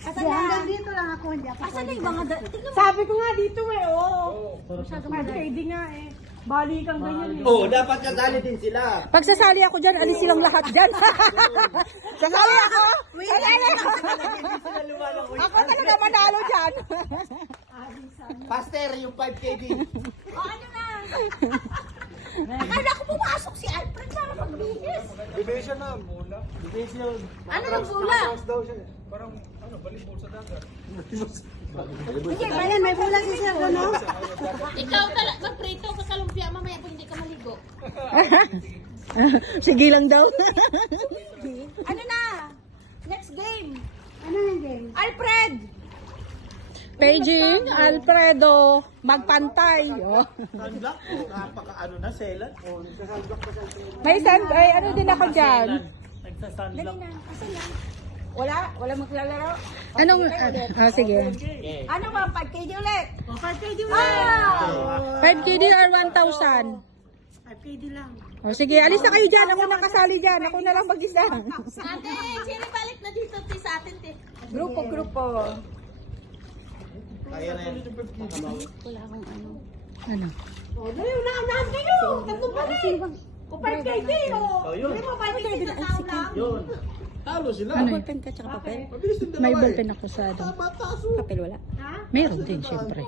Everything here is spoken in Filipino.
Hanggang dito lang ako, hindi ako. Asan na yung mga Sabi ko nga dito eh, oo. 5KD nga eh. Bali kang ganyan eh. Oo, dapat kasali din sila. Pag sasali ako dyan, alis silang lahat dyan. Sasali ako! Sasali ako! Ako talaga manalo dyan. Pastor, yung 5KD. O ano na? Akala ko pumasok si Alfred para magbihis. Division na, mula. Division. Ano ang bula? Daw siya. Parang, balibol sa dagat. Sige, bayan, may bulan si Sir, no? Ikaw talaga, magprito ka sa lumpia, mamaya po hindi ka maligo. Sige lang daw. Ano na? Next game. Ano yung game? Alfred! Paging, Alfredo, magpantay. Oh. Sunblock, napaka-ano na, selan. May ay ano din ako dyan. Nagsasunblock. Wala maglalaro. Anong, sige. Ano ba, 5KD ulit? 5KD ulit. 5KD or 1,000? 5KD lang. O sige, alis na kayo dyan. Ako na kasali dyan. Ako na lang mag-isa. Ate, sino balik na dito sa atin, te? Grupo. Kaya na yan. Ano? O, dali, unahan kayo. Tatlo pa rin. O, 5KD, o. Oh, yun. Hindi mo 5KD na tao lang. Yun. Talo sila. Ano? Mabilis yung dalawa May eh. ballpen ako sa Tama, taso. Meron din, syempre.